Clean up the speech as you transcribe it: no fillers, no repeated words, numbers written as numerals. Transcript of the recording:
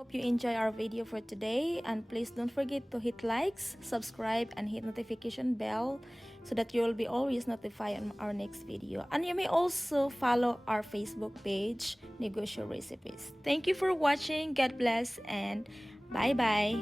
Hope you enjoy our video for today, and please don't forget to hit likes, subscribe, and hit notification bell so that you will be always notified on our next video. And you may also follow our Facebook page, Negosyo Recipes. Thank you for watching. God bless and bye-bye.